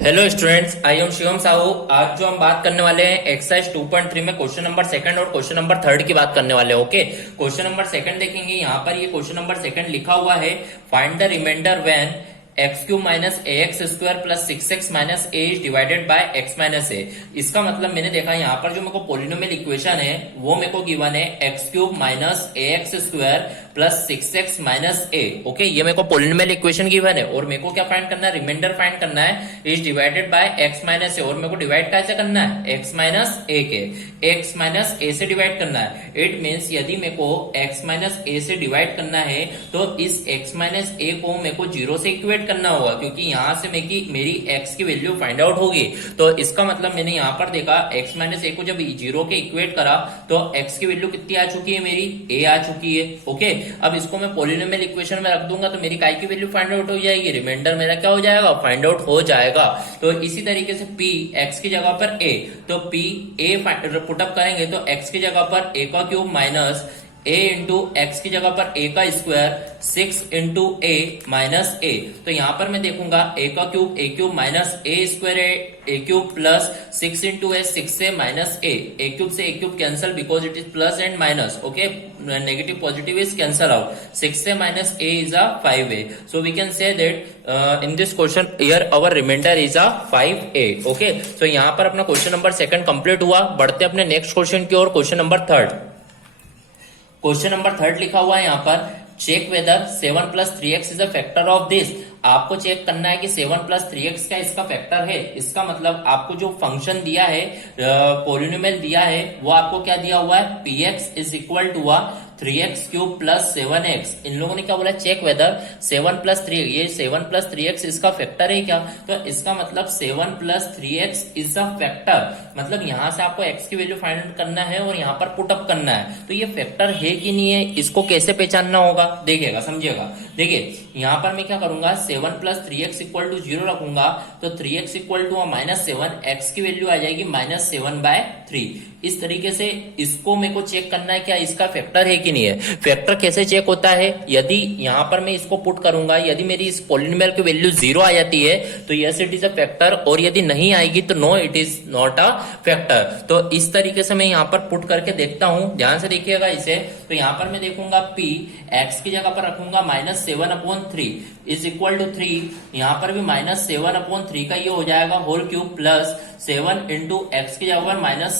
Hello students, I am Shivam Sahu. आज जो हम बात करने वाले हैं एक्सरसाइज 2.3 में क्वेश्चन नंबर सेकंड और क्वेश्चन नंबर थर्ड की बात करने वाले हैं। ओके, क्वेश्चन नंबर सेकंड देखेंगे। यहाँ पर ये क्वेश्चन नंबर सेकंड लिखा हुआ है, find the remainder when x cube minus a x square plus 6x minus a is divided by x minus a. इसका मतलब मैंने देखा यहाँ पर जो मेरे को पोलिनोमियल इक्वेशन है वो मेरे को गिवन है x cube minus a x square plus 6x minus a. Okay, ये मेरे को पोलिनोमियल इक्वेशन गिवन है और मेरे को क्या फाइंड करना है, रिमाइंडर फाइंड करना है, is divided by x minus a. और मेरे को डिवाइड कैसे करना है, एक्स माइनस ए के, एक्स माइनस ए से डिवाइड करना है। इट मीन्स यदि मेरे को एक्स माइनस ए से डिवाइड करना है तो इस एक्स माइनस ए को मेरे को जीरो से इक्वेट करना होगा, क्योंकि यहां से मेरी एक्स की वैल्यू फाइंड आउट होगी। तो इसका मतलब मैंने यहां पर देखा एक्स माइनस ए को जब जीरो के इक्वेट करा तो एक्स की वैल्यू कितनी आ चुकी है, मेरी ए आ चुकी है। ओके, अब इसको मैं पॉलिनोमियल इक्वेशन में रख दूंगा तो मेरी काय की वैल्यू फाइंड आउट हो जाएगी, रिमाइंडर मेरा क्या हो जाएगा, फाइंड आउट हो जाएगा। तो इसी तरीके से पी एक्स की जगह पर ए, तो पी ए पुटअप करेंगे तो एक्स की जगह पर ए का cube minus a into x की जगह पर a का square 6 into a minus a. तो यहां पर मैं देखूंगा a का cube a cube minus a square a cube plus 6 into a 6 से माइनस ए क्यूब से a cube cancel because it is plus and minus. Okay, negative positive is cancel out, 6 से minus a is a 5a। So we can say that in this question here our remainder is a 5a। Okay, so यहां पर अपना question number second complete हुआ। बढ़ते अपने next question की ओर, question number third. Question number third लिखा हुआ है यहाँ पर, check whether 7 plus 3x is a factor of this. आपको चेक करना है कि 7 प्लस 3x का इसका फैक्टर है। इसका मतलब आपको जो फंक्शन दिया है, पॉलिनोमियल दिया है, वो आपको क्या दिया हुआ है, px is equal to 3x cube plus 7x। इन लोगों ने क्या बोला, चेक वेदर 7 प्लस 3, ये 7 प्लस 3x इसका फैक्टर है क्या। तो इसका मतलब 7 plus 3x is a factor, मतलब यहां से आपको x की वैल्यू फाइंड करना है और यहाँ पर पुट अप करना है। तो ये फैक्टर है कि नहीं है, इसको कैसे पहचानना होगा, देखिएगा, समझिएगा। देखिए यहाँ पर मैं क्या करूंगा, 7 प्लस 3x इक्वल टू 0 रखूंगा तो 3x equal to minus 7, X की वैल्यू आ जाएगी माइनस 7/3। इस तरीके से इसको मेरे को चेक करना है क्या इसका फैक्टर है कि नहीं है। फैक्टर कैसे चेक होता है, यदि यहां पर मैं इसको पुट करूंगा, यदि मेरी इस पॉलिनोमियल की वैल्यू 0 आ जाती है तो yes it is a factor, और यदि नहीं आएगी तो no it is not a factor. तो इस तरीके से मैं यहां पर पुट करके देखता हूं, ध्यान से देखिएगा इसे। तो यहां पर मैं देखूंगा p एक्स की जगह पर रखूंगा माइनस 7/3 इज इक्वल टू 3। यहां पर भी माइनस 7/3 का ये हो जाएगा whole cube plus 7 into x की जगह पर माइनस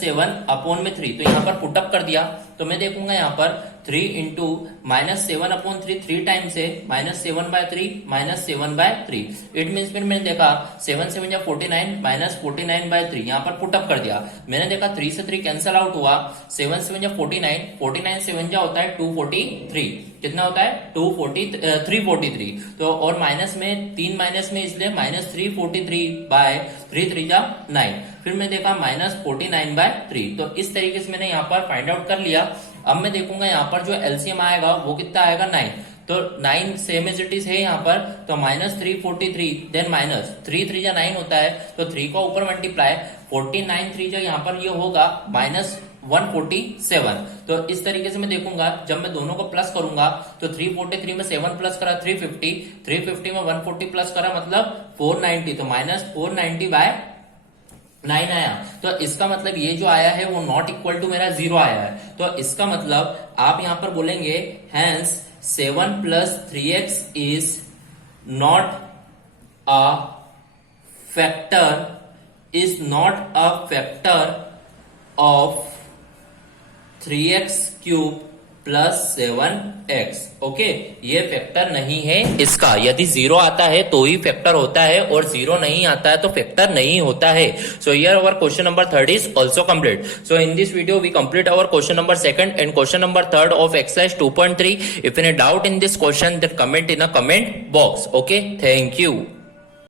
7/3। तो यहाँ पर पुटअप कर दिया तो मैं देखूंगा यहाँ पर 3 इंटू माइनस 7/3 3 टाइम्स है, माइनस 7/3 माइनस 7/3। इट मीन्स फिर मैंने देखा 7 7 जा 49 माइनस 49/3, यहाँ पर पुटअप कर दिया। मैंने देखा 3 से 3 कैंसल आउट हुआ, 7 7 जा 49, 49 7 जा होता है 243। कितना होता है, 343। तो और माइनस में 3 माइनस में, इसलिए माइनस 343/3 3 जा 9। फिर मैं देखा माइनस 49/3। तो इस तरीके से मैंने यहाँ पर फाइंड आउट कर लिया। अब मैं देखूंगा यहाँ पर जो एलसीएम आएगा वो कितना आएगा, 9। तो 9 सेम एज इट इज है यहाँ पर, तो माइनस 343 देन माइनस 3 3 जा 9 होता है, तो 3 का ऊपर मल्टीप्लाई 49 3 जो यहाँ पर ये होगा माइनस 147। तो इस तरीके से मैं देखूंगा, जब मैं दोनों को प्लस करूंगा तो 343 में 7 प्लस करा 350, 350 में 140 प्लस करा मतलब 490, तो माइनस 490/9 आया। तो इसका मतलब ये जो आया है वो नॉट इक्वल टू मेरा 0 आया है। तो इसका मतलब आप यहां पर बोलेंगे hence 7 plus 3x is not a factor, is not a factor of 3x cube plus 7x। Okay, ये फैक्टर नहीं है इसका। यदि 0 आता है तो ही फैक्टर होता है और 0 नहीं आता है तो फैक्टर नहीं होता है। So here our question number third is also complete. So in this video we complete our question number second and question number third of exercise 2.3। If any doubt in this question then comment in a comment box. Okay, thank you.